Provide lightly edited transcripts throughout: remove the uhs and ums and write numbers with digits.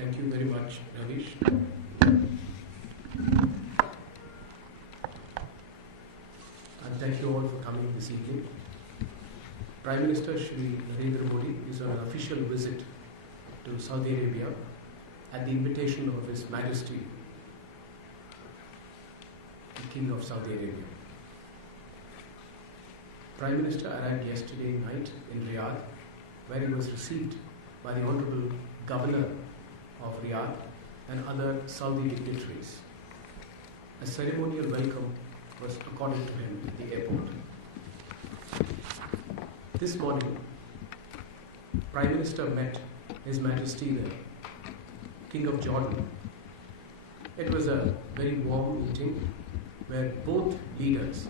Thank you very much, Ravish. And thank you all for coming this evening. Prime Minister Shri Narendra Modi is on an official visit to Saudi Arabia at the invitation of His Majesty, the King of Saudi Arabia. Prime Minister arrived yesterday night in Riyadh, where he was received by the Honorable Governor of Riyadh and other Saudi dignitaries. A ceremonial welcome was accorded to him at the airport. This morning, Prime Minister met His Majesty the King of Jordan. It was a very warm meeting where both leaders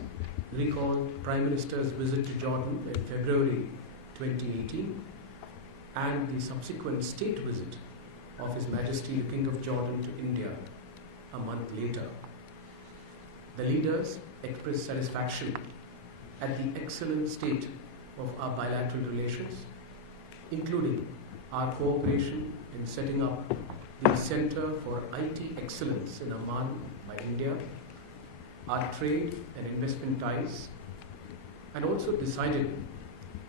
recalled Prime Minister's visit to Jordan in February 2018 and the subsequent state visit of His Majesty the King of Jordan to India a month later. The leaders expressed satisfaction at the excellent state of our bilateral relations, including our cooperation in setting up the Center for IT Excellence in Amman by India, our trade and investment ties, and also decided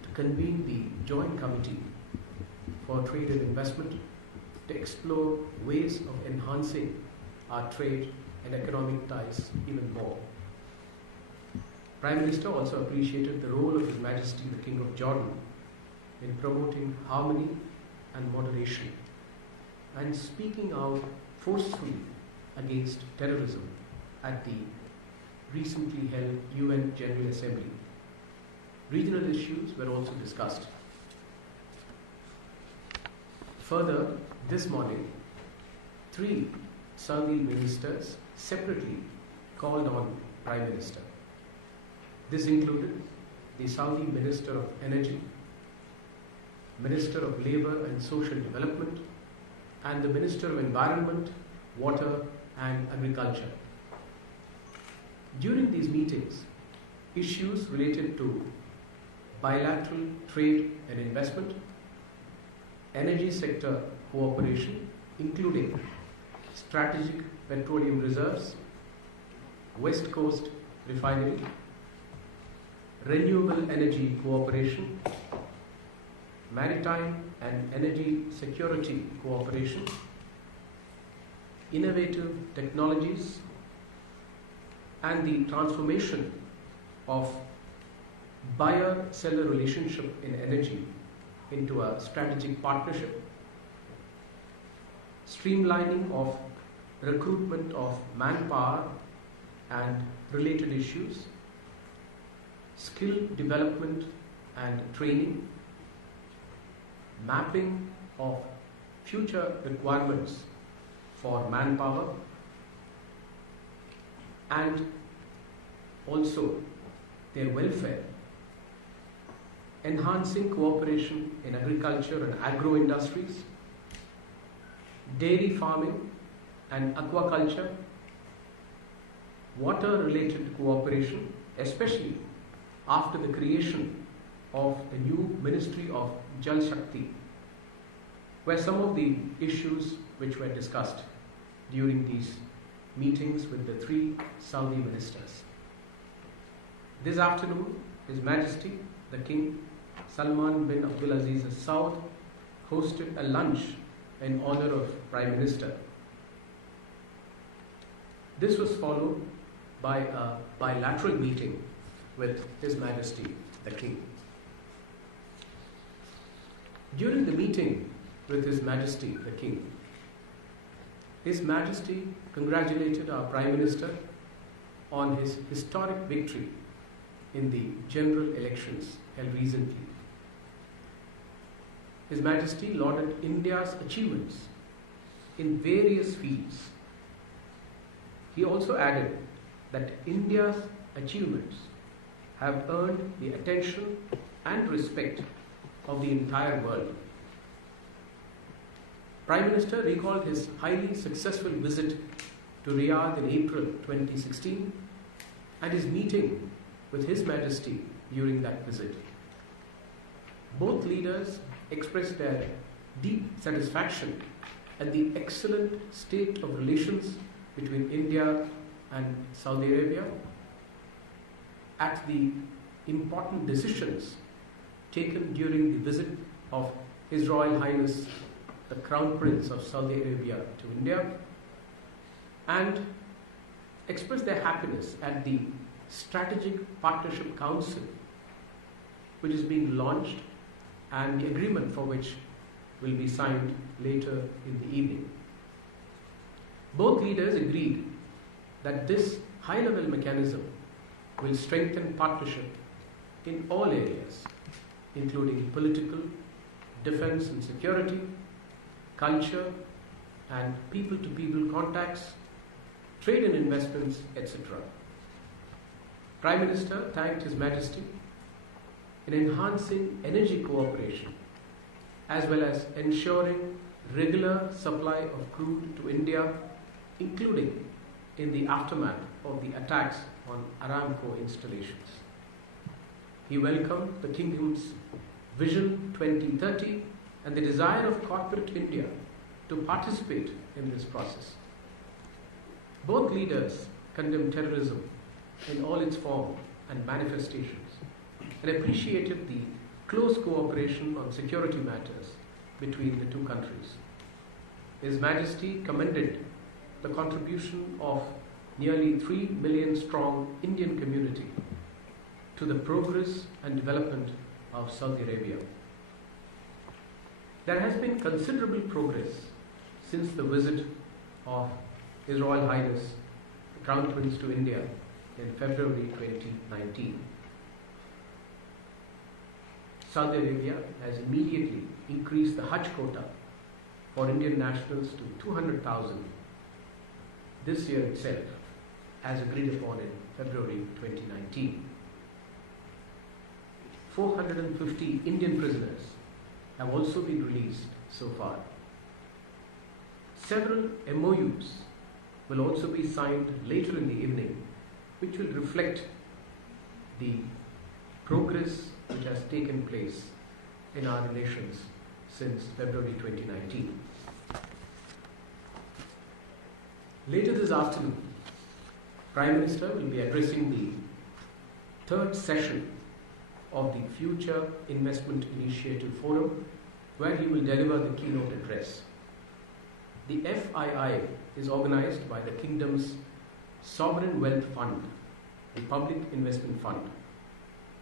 to convene the Joint Committee for Trade and Investment to explore ways of enhancing our trade and economic ties even more. Prime Minister also appreciated the role of His Majesty the King of Jordan in promoting harmony and moderation and speaking out forcefully against terrorism at the recently held UN General Assembly. Regional issues were also discussed. Further, this morning, 3 Saudi ministers separately called on Prime Minister. This included the Saudi Minister of Energy, Minister of Labour and Social Development, and the Minister of Environment, Water and Agriculture. During these meetings, issues related to bilateral trade and investment, energy sector cooperation, including strategic petroleum reserves, West Coast refinery, renewable energy cooperation, maritime and energy security cooperation, innovative technologies, and the transformation of buyer-seller relationship in energy into a strategic partnership, streamlining of recruitment of manpower and related issues, skill development and training, mapping of future requirements for manpower, and also their welfare, enhancing cooperation in agriculture and agro-industries, dairy farming and aquaculture, water-related cooperation, especially after the creation of the new Ministry of Jal Shakti, were some of the issues which were discussed during these meetings with the 3 Saudi ministers. This afternoon, His Majesty the King Salman bin Abdulaziz Al Saud hosted a lunch in honor of Prime Minister. This was followed by a bilateral meeting with His Majesty the King. During the meeting with His Majesty the King, His Majesty congratulated our Prime Minister on his historic victory in the general elections held recently. His Majesty lauded India's achievements in various fields. He also added that India's achievements have earned the attention and respect of the entire world. Prime Minister recalled his highly successful visit to Riyadh in April 2016 and his meeting with His Majesty during that visit. Both leaders expressed their deep satisfaction and the excellent state of relations between India and Saudi Arabia, at the important decisions taken during the visit of His Royal Highness the Crown Prince of Saudi Arabia to India, and express their happiness at the Strategic Partnership Council, which is being launched, and the agreement for which will be signed later in the evening. Both leaders agreed that this high-level mechanism will strengthen partnership in all areas, including political, defense and security, culture and people-to-people contacts, trade and investments, etc. Prime Minister thanked His Majesty in enhancing energy cooperation as well as ensuring regular supply of crude to India, including in the aftermath of the attacks on Aramco installations. He welcomed the Kingdom's Vision 2030 and the desire of corporate India to participate in this process. Both leaders condemned terrorism in all its forms and manifestations and appreciated the close cooperation on security matters between the two countries. His Majesty commended the contribution of nearly 3 million strong Indian community to the progress and development of Saudi Arabia. There has been considerable progress since the visit of His Royal Highness the Crown Prince to India in February 2019. Saudi Arabia has immediately increased the Hajj quota for Indian nationals to 200,000 this year itself, as agreed upon in February 2019. 450 Indian prisoners have also been released so far. Several MOUs will also be signed later in the evening, which will reflect the progress which has taken place in our relations since February 2019. Later this afternoon, Prime Minister will be addressing the third session of the Future Investment Initiative Forum, where he will deliver the keynote address. The FII is organized by the Kingdom's Sovereign Wealth Fund, the Public Investment Fund.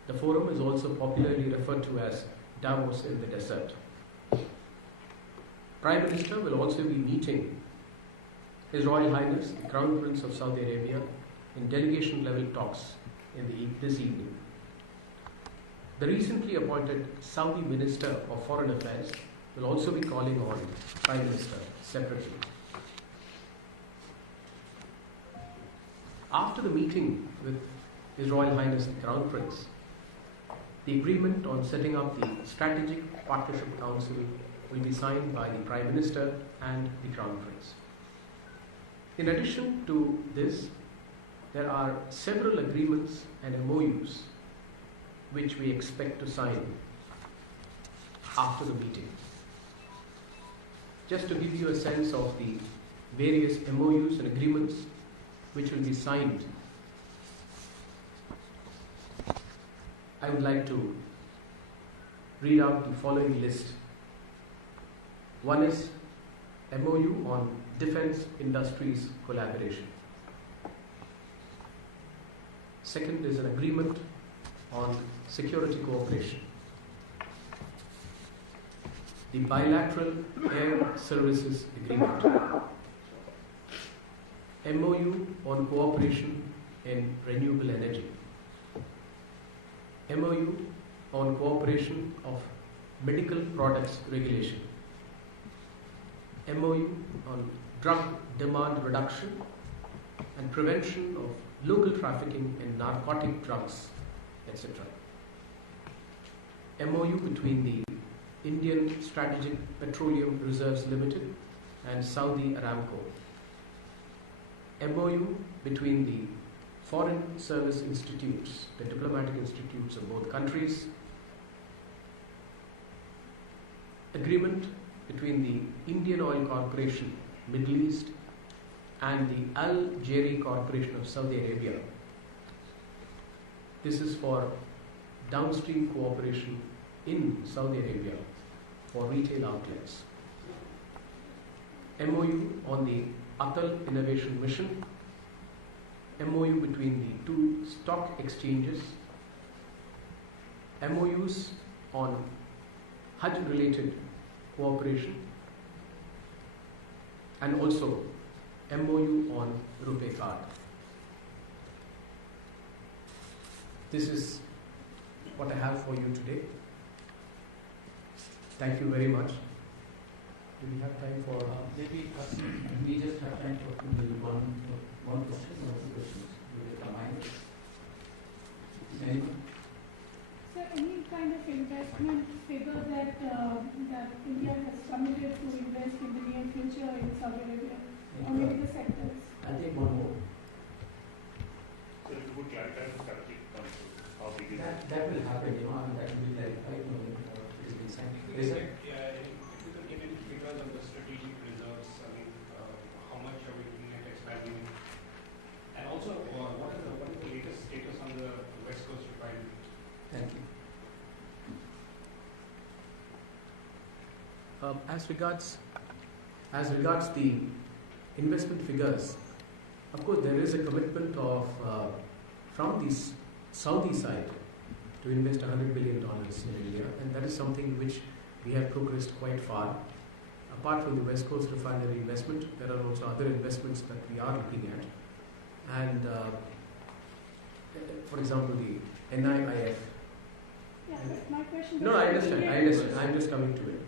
The forum is also popularly referred to as Davos in the Desert. Prime Minister will also be meeting His Royal Highness the Crown Prince of Saudi Arabia in delegation level talks this evening. The recently appointed Saudi Minister of Foreign Affairs will also be calling on Prime Minister separately. After the meeting with His Royal Highness the Crown Prince, the agreement on setting up the Strategic Partnership Council will be signed by the Prime Minister and the Crown Prince. In addition to this, there are several agreements and MOUs which we expect to sign after the meeting. Just to give you a sense of the various MOUs and agreements which will be signed, I would like to read out the following list. One is MOU on Defense Industries Collaboration. Second is an agreement on security cooperation. The Bilateral Air Services Agreement. MOU on cooperation in renewable energy. MOU on cooperation of medical products regulation. MOU on drug demand reduction and prevention of local trafficking in narcotic drugs, etc. MOU between the Indian Strategic Petroleum Reserves Limited and Saudi Aramco. MOU between the Foreign Service Institutes, the diplomatic institutes of both countries. Agreement between the Indian Oil Corporation, Middle East, and the Al Jairi Corporation of Saudi Arabia. This is for downstream cooperation in Saudi Arabia for retail outlets. MOU on the Atal Innovation Mission, MOU between the two stock exchanges, MOUs on Hajj-related cooperation, and also MOU on Rupee card. This is what I have for you today. Thank you very much. Do we have time for... Maybe we just have time for one question or two questions. Will you combine it? Anyone? So any kind of investment figure that India has committed to invest in the near future in Saudi Arabia, or maybe the sectors? I think one more. So if you could clarify the strategic council, how big is it? That will happen, and that will be clarified when it is being signed. If you could give any figures on the strategic reserves, how much are we looking at expanding? And also, what is the latest status on the West Coast refinery? Thank you. As regards the investment figures, of course there is a commitment of from the Saudi side to invest $100 billion in India, and that is something which we have progressed quite far. Apart from the West Coast refinery investment, there are also other investments that we are looking at, and for example the NIIF. Yeah, but my question. No, I understand. I'm just coming to it.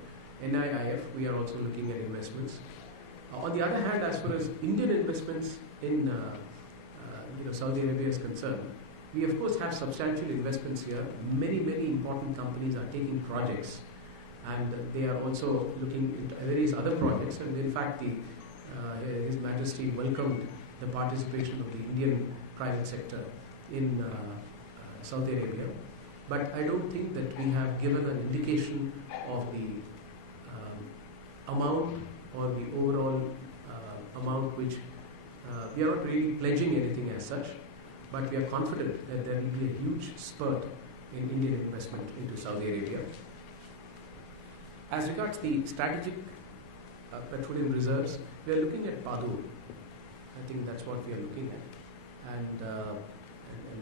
NIIF, we are also looking at investments. On the other hand, as far as Indian investments in Saudi Arabia is concerned, we of course have substantial investments here. Many important companies are taking projects, and they are also looking into various other projects. And in fact, His Majesty welcomed the participation of the Indian private sector in Saudi Arabia. But I don't think that we have given an indication of the amount or the overall amount which we are not really pledging anything as such, but we are confident that there will be a huge spurt in Indian investment into Saudi Arabia. As regards the strategic petroleum reserves, we are looking at Padu. I think that's what we are looking at, and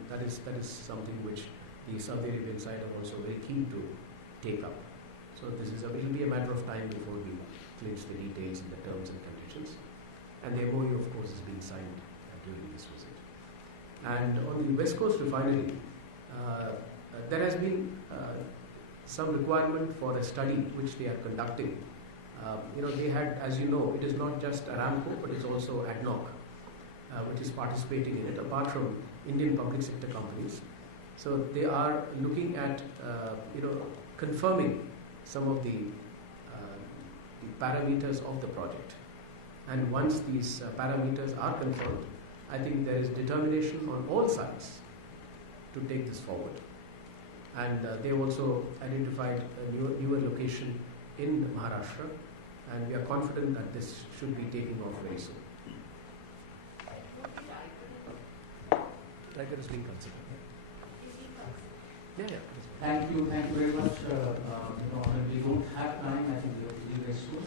that is something which the Saudi Arabian side are also very keen to take up. So it will be a matter of time before we clinch the details and the terms and conditions. And the MOU, of course, is being signed during this visit. And on the West Coast refinery, there has been some requirement for a study which they are conducting. They had, as you know, it is not just Aramco, but it's also ADNOC, which is participating in it, apart from Indian public sector companies. So they are looking at, confirming some of the parameters of the project. And once these parameters are confirmed, I think there is determination on all sides to take this forward. And they also identified a newer location in Maharashtra, and we are confident that this should be taking off very soon. Tiger is being considered. Yeah. Thank you very much. We don't have time. I think we have to leave very soon.